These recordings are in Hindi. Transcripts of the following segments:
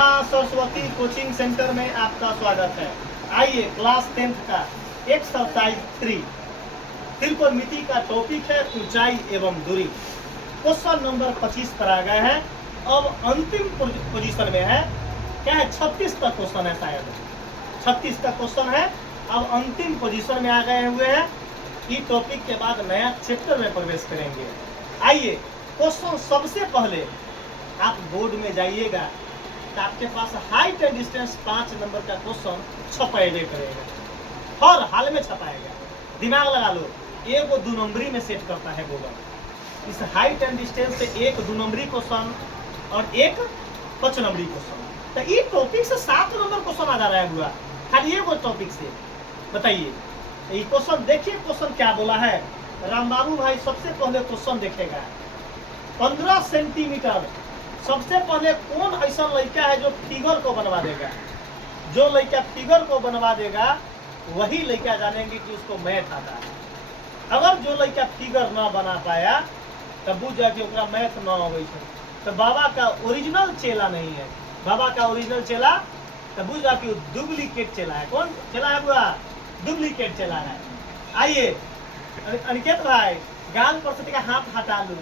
माँ सरस्वती कोचिंग सेंटर में आपका स्वागत है। आइए क्लास 10th का एक्सरसाइज 3 त्रिकोणमिति का टॉपिक है ऊंचाई एवं दूरी। क्वेश्चन नंबर 25 पर आ गए हैं। अब अंतिम पोजीशन में है, क्या है, 36 तक क्वेश्चन है, शायद 36 तक क्वेश्चन है। अब अंतिम पोजीशन में आ गए हुए हैं। इस टॉपिक के बाद नया चैप्टर में प्रवेश करेंगे। आइए क्वेश्चन सबसे पहले आप बोर्ड में जाइएगा तो आपके पास हाइट एंड डिस्टेंस 5 नंबर का क्वेश्चन छपेबे करेगा, हर हाल में छपाएगा। दिमाग लगा लो, एक वो 2 नंबरी में सेट करता है गूगल। इस हाइट एंड डिस्टेंस से एक 2 नंबरी क्वेश्चन और एक 5 नंबरी क्वेश्चन। तो ये टॉपिक से 7 नंबर क्वेश्चन आ जा रहा है हुआ, खाली ये वो टॉपिक से। बताइए ये क्वेश्चन देखिए, क्वेश्चन क्या बोला है। राम बाबू भाई सबसे पहले क्वेश्चन देखेगा। 15 सेंटीमीटर। सबसे पहले कौन ऐसा लड़का है जो फिगर को बनवा देगा? जो लड़का फिगर को बनवा देगा वही लड़का जानेंगे कि उसको मैथ आता है। अगर जो लड़का फिगर ना बना पाया तब बुझ जाके ओकरा मैथ ना आवे तो बाबा का ओरिजिनल चेला नहीं है। बाबा का ओरिजिनल चेला तब बुझ जाके डुप्लीकेट चेला है। कौन चेला है बुआ? डुप्लीकेट चला है। आइए अनिकेत भाई, गाल पर से हाथ हटा लू।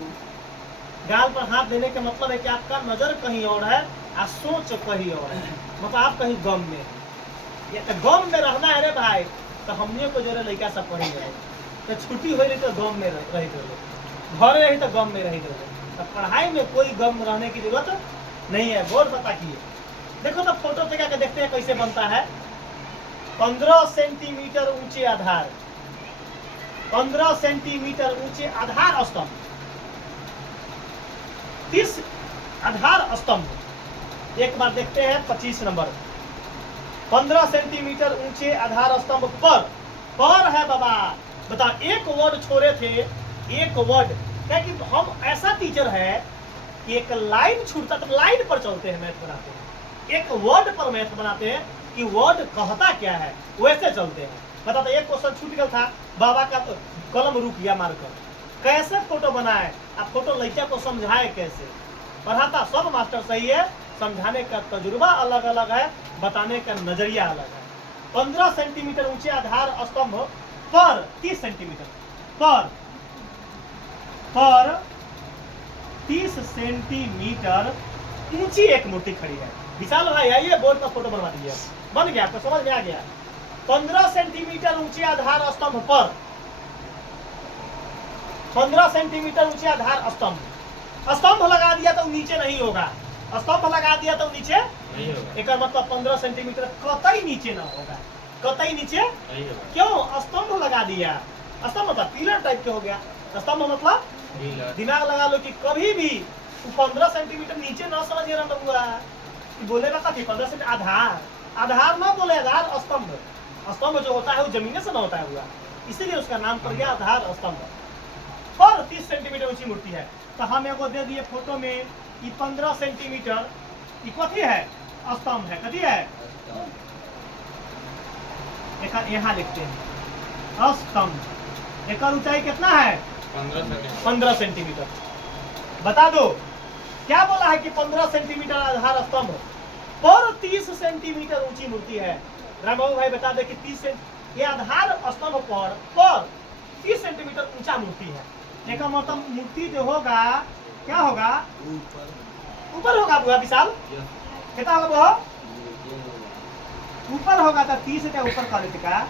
गाल पर हाथ देने का मतलब है कि आपका नजर कहीं और है और सोच कहीं और है, मतलब आप कहीं गम में। ये तो गम में रहना है रे भाई, तो हमने को जरा लड़का सब पढ़ी रहे तो छुट्टी हो रही तो गम में रही घर रही तो गम में रही। तो पढ़ाई में कोई गम रहने की जरूरत नहीं है। बोर्ड पता किए देखो तो फोटो जगह के देखते हैं कैसे बनता है। 15 सेंटीमीटर ऊंचे आधार, 15 सेंटीमीटर ऊंचे आधार स्तंभ, 30 आधार स्तंभ। एक बार देखते हैं 25 नंबर। 15 सेंटीमीटर ऊंचे आधार स्तंभ पर है बाबा। बता, एक वर्ड छोड़े थे, एक वर्ड। क्या कि हम ऐसा टीचर है कि एक लाइन छूटता तो लाइन पर चलते हैं, मैथ बनाते हैं। एक वर्ड पर मैथ बनाते हैं कि वर्ड कहता क्या है, वैसे चलते हैं। बता तो एक क्वेश्चन छूट गया था, बाबा का कलम रुक गया मारकर। कैसे फोटो बनाए, आप फोटो लड़का को समझाए कैसे? पढ़ाता सब मास्टर सही है, समझाने का तजुर्बा अलग अलग है, बताने का नजरिया अलग है। 15 सेंटीमीटर ऊंचे आधार स्तंभ पर 30 सेंटीमीटर पर 30 सेंटीमीटर ऊंची एक मूर्ति खड़ी है। विशाल भाई आइए बोर्ड पर फोटो बनवा दीजिए। बन गया, आपको समझ में आ गया। 15 सेंटीमीटर ऊंचे आधार स्तंभ पर 15 सेंटीमीटर ऊंचे आधार स्तंभ। स्तंभ लगा दिया तो नीचे नहीं होगा, स्तंभ लगा दिया तो नीचे नहीं होगा। एक मतलब 15 सेंटीमीटर कतई नीचे ना होगा, कतई नीचे नहीं होगा। क्यों? स्तंभ लगा दिया। स्तंभ मतलब पिलर टाइप के हो गया। स्तंभ मतलब दिमाग लगा लो कि कभी भी 15 सेंटीमीटर नीचे ना समझिए ना हुआ, बोलेगा था कि 15 सेंटीमीटर आधार, आधार ना बोले, आधार स्तंभ। स्तंभ जो होता है वो जमीन से ना होता है हुआ, इसीलिए उसका नाम पड़ गया आधार स्तंभ। और 30 सेंटीमीटर ऊंची मूर्ति है। तो हम एगो दे दिए फोटो में, ये 15 सेंटीमीटर कथी है? स्तंभ है। कथी है? यहाँ लिखते हैं स्तंभ। एक ऊंचाई कितना है? 15 सेंटीमीटर। बता दो क्या बोला है कि 15 सेंटीमीटर आधार स्तंभ पर 30 सेंटीमीटर ऊंची मूर्ति है। रामबाबू भाई बता दे कि 30 ये आधार स्तंभ पर 30 सेंटीमीटर ऊंचा मूर्ति है। एक मतलब मूर्ति जो होगा क्या होगा? ऊपर होगा बुआ विशाल। कितना होगा बुआ? ऊपर होगा तो 30 से ऊपर का का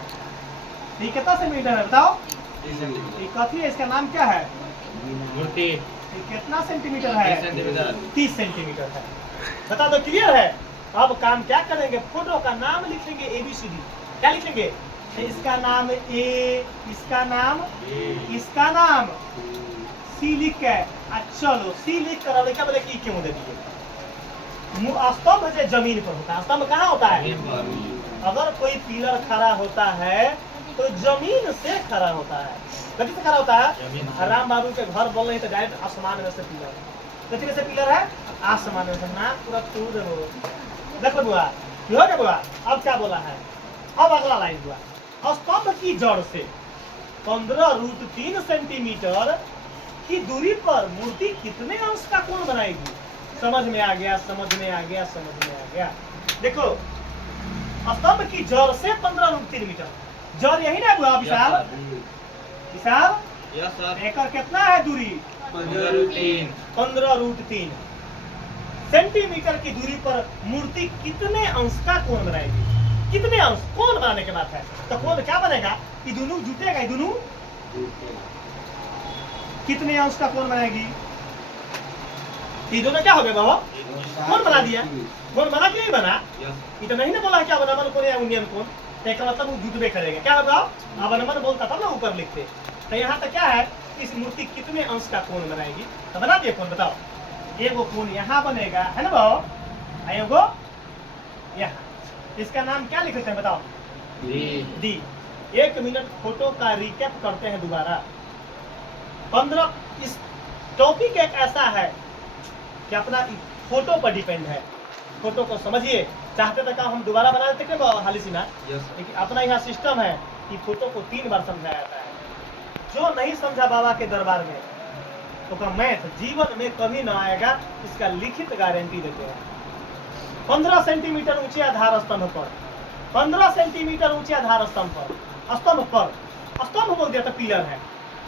ये कितना सेंटीमीटर है बताओ? ये कथी है, इसका नाम क्या है? मूर्ति। ये कितना सेंटीमीटर है? 30 सेंटीमीटर है। बता दो, क्लियर है? अब काम क्या करेंगे, फोटो का नाम लिखेंगे ABCD। क्या लिखेंगे? इसका नाम A, इसका नाम इसका नाम C लिख के, चलो C लिख कर लिखा बोले कि क्यों दे दिए। स्तंभ जो जमीन पर होता है, स्तंभ कहाँ होता है? अगर कोई पिलर खड़ा होता है तो जमीन से खड़ा होता है। कथी से खड़ा होता है? राम बाबू के घर बोल रहे तो डायरेक्ट आसमान में से पिलर। कथी से पिलर है? आसमान में से। ना पूरा टूट हो। देखो बुआ, हो गया बुआ। अब क्या बोला है? अब अगला लाइन बुआ, स्तंभ की जड़ से 15√3 सेंटीमीटर की दूरी पर मूर्ति कितने अंश का कोण बनाएगी? समझ में आ गया, समझ में आ गया, समझ में आ गया। देखो स्तंभ की जड़ से 15 रूट 3 मीटर, जड़ यही ना हुआ विशाल? विशाल यस सर। एकड़ कितना है दूरी? 15 रूट 3 सेंटीमीटर की दूरी पर मूर्ति कितने अंश का कोण बनाएगी? कितने अंश कोण बनाने के बाद है तो कोण क्या बनेगा? ये दोनों जुटेगा, ये दोनों कितने अंश का कोण बनाएगी? ये दोनों क्या हो गया बाबा? कोण बना दिया। कोण बना कि नहीं बना? ये तो नहीं ना बोला क्या बना मन कोण या यूनियन कोण, तो इसका मतलब वो जुटबे करेगा। क्या होगा? अब अनमन बोलता था ना ऊपर लिखते, तो यहाँ तक क्या है, इस मूर्ति कितने अंश का कोण बनाएगी? तो बना दिए कोण, बताओ। एगो कोण यहाँ बनेगा है ना बाबा, एगो यहाँ। इसका नाम क्या लिख सकते हैं बताओ? डी। 1 मिनट फोटो का रिकैप करते हैं दोबारा। 15 इस टॉपिक एक ऐसा है कि अपना फोटो पर डिपेंड है। फोटो को समझिए, चाहते तो काम हम दोबारा बना देते थे हाली सिन्हा, लेकिन अपना यहाँ सिस्टम है कि फोटो को 3 बार समझाया जाता है। जो नहीं समझा बाबा के दरबार में तो का मैथ जीवन में कभी ना आएगा, इसका लिखित गारंटी देते हैं। 15 सेंटीमीटर ऊंचे आधार स्तंभ पर, 15 सेंटीमीटर ऊंचे आधार स्तंभ पर, स्तंभ बोल दिया तो पिलर है,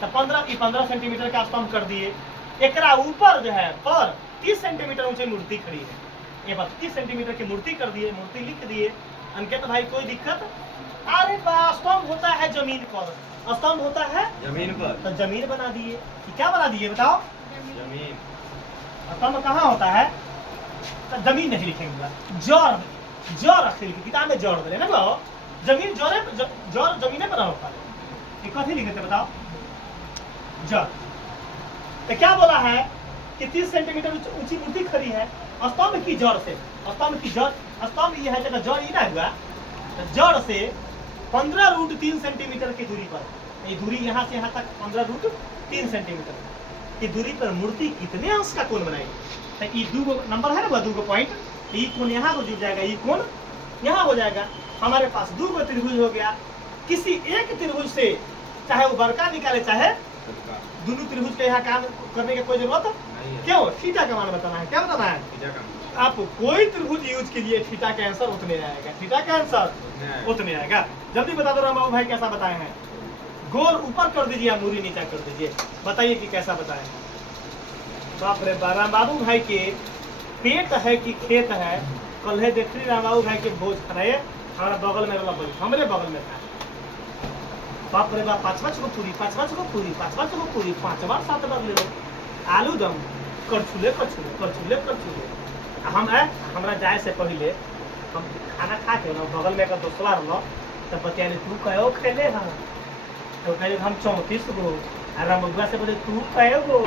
तो 15 सेंटीमीटर का स्तंभ कर दिए। एकरा ऊपर जो है पर 30 सेंटीमीटर ऊंची मूर्ति खड़ी है, ये बात 30 सेंटीमीटर की मूर्ति कर दिए, मूर्ति लिख दिए। अंकित भाई कोई दिक्कत? अरे स्तंभ होता है जमीन पर, स्तंभ होता है जमीन पर, तो जमीन बना दिए। क्या बना दिए बताओ? जमीन। स्तंभ कहाँ होता है? तो जमीन नहीं लिखेंगे, जड़ रखे लिखे किताब में, जड़ बोले ना बताओ। जमीन जड़ जमीन पर होता है, ये कथी लिखे थे बताओ? जड़। तो क्या बोला है कि 30 सेंटीमीटर ऊंची मूर्ति खड़ी है स्तंभ की जड़ से, स्तंभ की जड़, स्तंभ ये है जगह जड़ ही ना हुआ, तो जड़ से 15 रूट 3 सेंटीमीटर की दूरी पर, ये दूरी यहाँ से यहाँ तक 15 रूट 3 सेंटीमीटर की दूरी पर मूर्ति कितने अंश का कोण बनाएगी? तो ये 2 नंबर है ना, 2 पॉइंट, ये कोण यहाँ को जुट जाएगा, ये कोण यहाँ हो जाएगा। हमारे पास 2 त्रिभुज हो गया। किसी एक त्रिभुज से चाहे वो बड़का निकाले चाहे दोनों त्रिभुज के यहाँ काम करने की कोई जरूरत है? क्यों? थीटा का मान बताना है। क्या बताना है? आप कोई त्रिभुज यूज कीजिए, थीटा का आंसर उतने आएगा, थीटा का आंसर उतने आएगा। जल्दी बता दो राम बाबू भाई कैसा बताए हैं। गोल ऊपर कर दीजिए, मूरी नीचा कर दीजिए, बताइए कि कैसा बताए। बाप रे बा, राम बाबू भाई के पेट है कि खेत है? कल है देख रही राम बाबू भाई के भोज खाए, हमारा बगल में वाला बोली, हमरे बगल में था। बाप रे बाप, 5 गो पूरी, 5 गो पूरी, 5 गो पूरी, 5 बार 7 बार ले लो। आलू दम करछुले करछुले करछुले करछुले। हम है हमरा जाए से पहले हम खाना खा के ना बगल में का दोस्तवा रहो, तब बतिया तू कहो खेले हम, तो कहे हम 34 गो, और राम बबुआ से बोले तू कहो गो,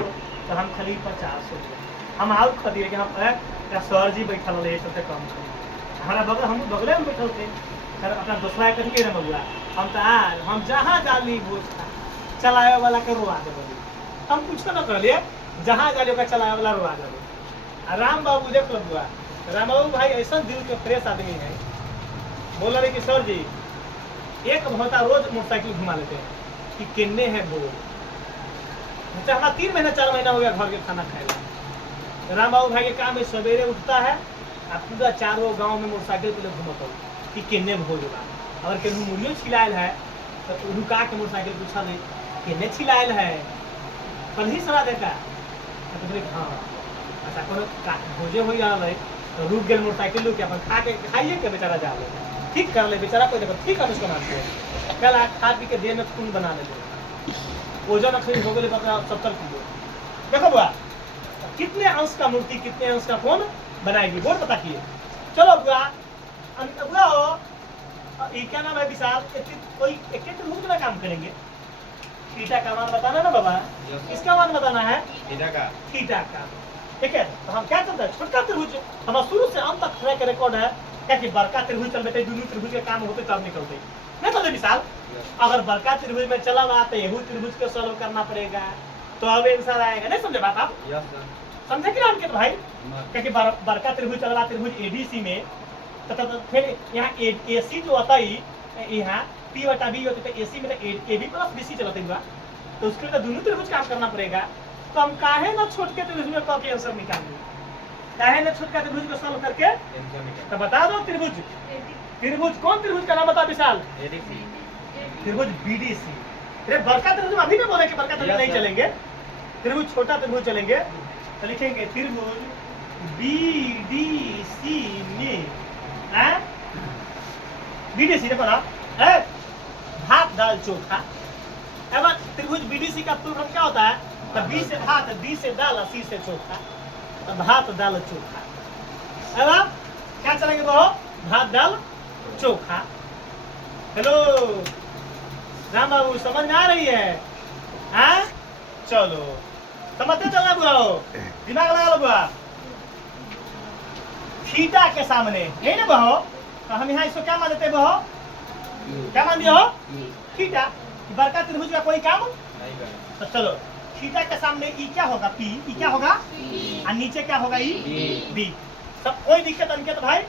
तो हम खाली 50 गो। हम आउ खदिए कि हम सर जी बैठल रहे, सबसे कम हमारा बगल, हम बगले में बैठल थे। अपना दोस्तवा करके राम बबुआ हम तो आज हम जहाँ जाली भोज खा चलाए वाला के रुआ दे, हम कुछ न कर लिए, जहाँ जाली का चलाए वाला रुआ दे। राम बाबू देख लो बुआ, राम बाबू भाई ऐसा दिल के फ्रेश आदमी है, बोल रहे कि सर जी एक भौता रोज मोटरसाइकिल घुमा लेते हैं कि किन्ने है बोल। हमारा 3 महीना 4 महीना हो गया घर के खाना खाएगा। राम बाबू भाई के काम है, सवेरे उठता है और पूरा 4 गाँव में मोटरसाइकिल पे घुमाता हूँ कि किन्ने भोज होगा। अगर केनहू मुड़ियो छिलायल है तो रुका के मोटरसाइकिल पूछा नहीं किन्ने छिलायल है, कल ही सरा देता तो बोले हाँ अच्छा कोनो भोजे हो रहा है, तो रुक गए मोटरसाइकिल लुक के अपन खा के खाइए के बेचारा जा ले, ठीक कर ले बेचारा, कोई देखो ठीक है उसको मानते हैं। कल खा पी के देह में खून बना ले, ओजन अखरी हो गए 70 किलो। देखो बुआ कितने अंश का मूर्ति, कितने अंश का कौन बनाएगी, बोल पता किए। चलो बुआ बुआ हो, ये क्या नाम है विशाल, कोई एक त्रिभुज में काम करेंगे। थीटा का मान बताना ना बाबा, इसका मान बताना है थीटा का, ठीक है। तो हम क्या चलते हैं, छोटका त्रिभुज हमारा शुरू से अंत तक ट्रैक रिकॉर्ड है, क्या कि बड़का त्रिभुज चल बेटे, दोनों त्रिभुज के काम होते तब निकलते नहीं तो विशाल। अगर बड़का त्रिभुज में चला हुआ तो यही त्रिभुज को सॉल्व करना पड़ेगा, तो अब आंसर आएगा। नहीं समझे बात आप? समझे कि अंकित भाई? क्योंकि बड़का त्रिभुज चल रहा त्रिभुज एबीसी में, तो फिर यहाँ एसी जो होता है यहाँ पी बटा बी होती है, एसी में तो ए बी प्लस बीसी चलते हुआ, तो उसके लिए तो दोनों त्रिभुज काम करना पड़ेगा। तो हम काहे ना छोट के त्रिभुज में कह के आंसर निकालेंगे, काहे ने छुटका त्रिभुज को सॉल्व करके तो बता दो त्रिभुज त्रिभुज कौन त्रिभुज का नाम बता विशाल त्रिभुज बीडीसी। अरे बड़का त्रिभुज अभी ना बोले कि बड़का त्रिभुज नहीं चलेंगे त्रिभुज छोटा त्रिभुज चलेंगे तो लिखेंगे त्रिभुज बीडीसी में बीडीसी ने पढ़ा भात दाल चोखा। अब त्रिभुज बीडीसी का पूर्ण क्या होता है तो बी से भात डी से दाल सी से चोखा तो भात दाल चोखा। अब क्या चलेंगे वो भात दाल चोखा। हेलो राम बाबू समझ में आ रही है हाँ चलो समझते चलना बुआ दिमाग लगा लो बुआ। थीटा के सामने यही ना बहो तो हम यहाँ इसको क्या मानते बहो क्या मान दिया हो थीटा बड़का त्रिभुज का कोई काम तो चलो थीटा के सामने ई क्या होगा पी ई क्या होगा और नीचे क्या होगा ई बी। सब कोई दिक्कत अंकित भाई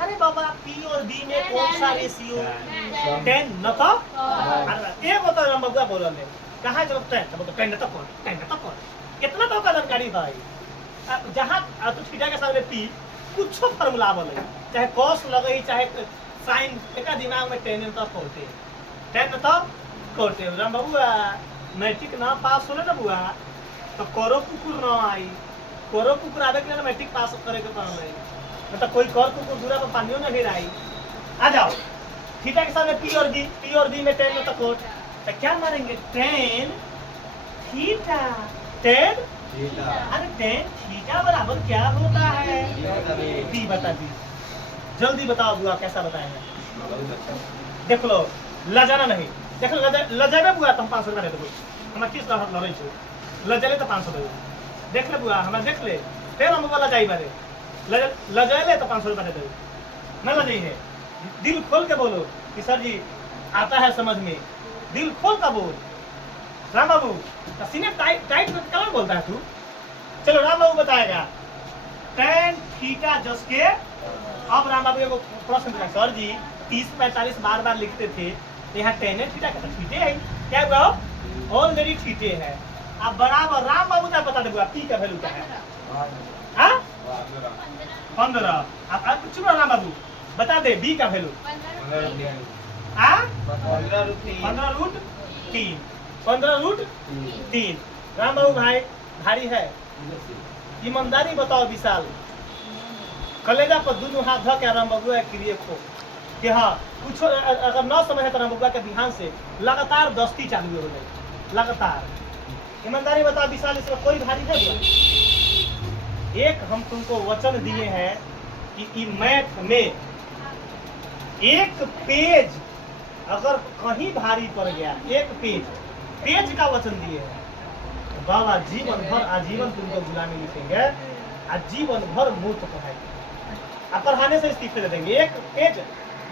अरे बाबा पी और बी में कौन सा रेशियो 10 न तो एक होता है बबुआ बोल रहे कहाँ जब 10 तो 10 तो कौन इतना तो का जानकारी भाई जहाँ तो थीटा के सामने पी कुछ फार्मूला बोले चाहे कॉस लगे चाहे साइन एक दिमाग में 10 तो कोते 10 तो कोते राम बबुआ मैट्रिक ना पास होले ना बुआ तो करो कुकुर ना आई करो कुकुर आवे के मैट्रिक पास करे के पड़े मतलब कोई कर कुकुर दूरा पर पानियो ना गिराई आ जाओ थीटा के सामने पी और बी में 10 तो कोट तो क्या मारेंगे 10 थीटा 10 अरे 10 थीटा बराबर क्या होता है बी बता दी जल्दी बताओ बुआ कैसा बताएंगे देख लो लजाना नहीं देख लजेबे बुआ तुम 500 रुपया दे दो हम किस तरह लड़े छो लजले तो 500 दे देख ले बुआ हमरा देख ले फिर हम वाला जाई बारे लजले तो 500 रुपया दे दो न लजाई है दिल खोल के बोलो कि सर जी आता है समझ में दिल खोल का बोल राम बाबू सीने टाइट कलर बोलता है तू चलो राम बाबू बताएगा 10 थीटा जस के अब राम बाबू को प्रश्न पूछा सर जी 30-45 बार लिखते थे यहाँ 10 थीटा का थीटे है क्या हुआ ऑलरेडी थीटे है अब बराबर राम बाबू का बता दे पी का वैल्यू क्या है हाँ 15 अब चुनो राम बाबू बता दे बी का वैल्यू 15√3 राम बाबू भाई भारी है ईमानदारी बताओ विशाल कलेजा पर दोनों हाथ धो के राम बाबू क्रिए खो कि हाँ कुछ अगर न समझे तो राम बाबू के ध्यान से लगातार दस्ती चालू हो जाए लगातार ईमानदारी बताओ विशाल इसमें कोई भारी है एक हम तुमको वचन दिए हैं कि मैथ में एक पेज अगर कहीं भारी पड़ गया एक पेज का वचन दिए हैं बाबा जीवन भर आजीवन तुमको गुलामी लिखेंगे आजीवन भर मूर्ख पढ़ाएंगे आप पढ़ाने से इस्तीफे दे देंगे एक पेज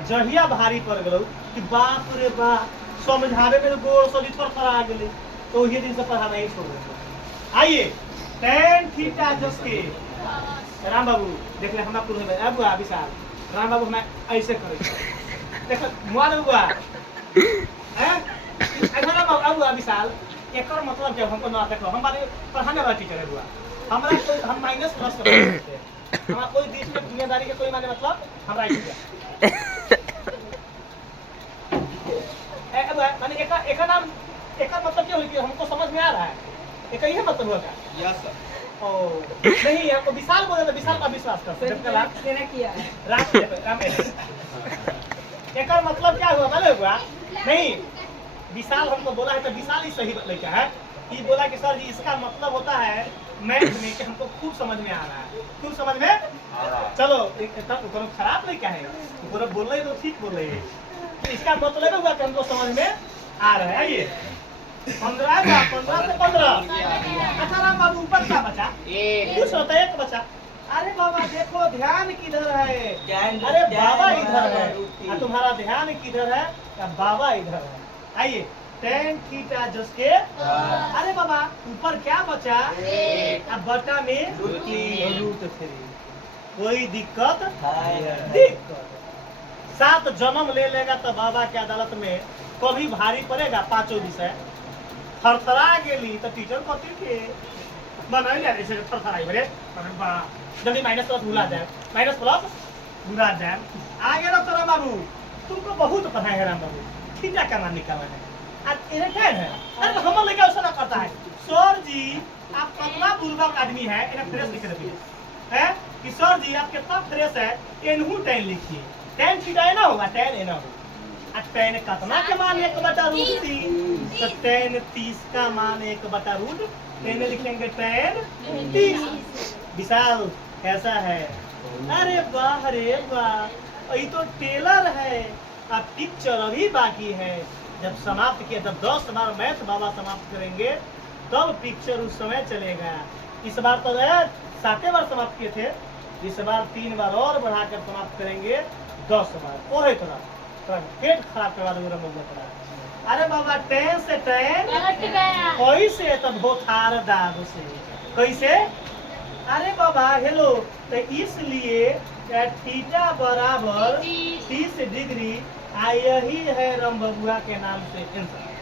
जहिया भारी पड़ गलो कि बाप रे बाप समझावे में गोड़ सभी थोड़ा आ गए तो ये दिन से पढ़ाना ही छोड़ देंगे। आइए 10 थीटा जस के राम बाबू देख ले हमरा पूरा अब विशाल राम बाबू हमें ऐसे करे देख मुआद बुआ हैं राम बाबू अब विशाल एकर मतलब क्या हमको ना देखो हम बारे पढ़ाने वाला टीचर है बुआ हमरा कोई हम माइनस प्लस कर सकते हैं हमरा कोई देश में दुनियादारी के कोई माने मतलब हमरा ही अब माने एका नाम एका मतलब क्या हुई कि हमको समझ में आ रहा है एक ही मतलब हुआ क्या यस सर ओ नहीं हमको विशाल बोले तो विशाल का विश्वास कर सकते हैं देना किया है राम एकर मतलब क्या हुआ मालूम हुआ नहीं विशाल हमको बोला है तो विशाल ही सही लड़का है ये बोला कि सर जी इसका मतलब होता है मैथ में कि हमको खूब समझ में आ रहा है खूब समझ में चलो तो खराब लड़का है पूरा बोल रहे तो ठीक बोल रहे हैं इसका मतलब हुआ कि हमको समझ में आ रहा है। आइए 15 से 15 अच्छा राम बाबू ऊपर क्या बचा कुछ होता है एक बचा अरे बाबा देखो ध्यान किधर है अरे बाबा इधर है तुम्हारा ध्यान किधर है बाबा इधर है। आइए 10 थीटा जस के अरे बाबा ऊपर क्या बचा अब बटा में √3 कोई दिक्कत 7 जन्म ले लेगा तो बाबा के अदालत में कभी भारी पड़ेगा 5 विषय थरथरा गेली तो टीचर कहती थे बना ही ऐसे थरथराई बरे अरे बा जल्दी माइनस प्लस भुला जाए माइनस प्लस भुला जाए आगे रखो राम बाबू तुमको बहुत पता है राम बाबू थीटा का मान निकालना है आज इन्हें क्या है अरे तो हम लेके ऐसा ना करता है सर जी आप कितना बुर्बक आदमी है इन्हें फ्रेश लिख देते हैं कि सर जी आप कितना फ्रेश है इनहू टेन लिखिए टेन थीटा ना होगा टेन ए ना होगा टेन कितना के मान 1/√3 तो टेन 30 का मान 1/√3 टेन लिखेंगे टेन 30 विशाल कैसा है अरे वाह ये तो टेलर है अब पिक्चर अभी बाकी है जब समाप्त किया जब 10 बार मैथ बाबा समाप्त करेंगे तब पिक्चर उस समय चलेगा इस बार तो 7 बार समाप्त किए थे इस बार 3 बार और बढ़ाकर समाप्त करेंगे 10 बार और थोड़ा पेट खराब करवा दूंगा अरे बाबा टेन से टेन कैसे तब होथार दाब से कैसे अरे बाबा हेलो तो इसलिए थीटा बराबर 30 डिग्री यही है राम बबुआ के नाम से आंसर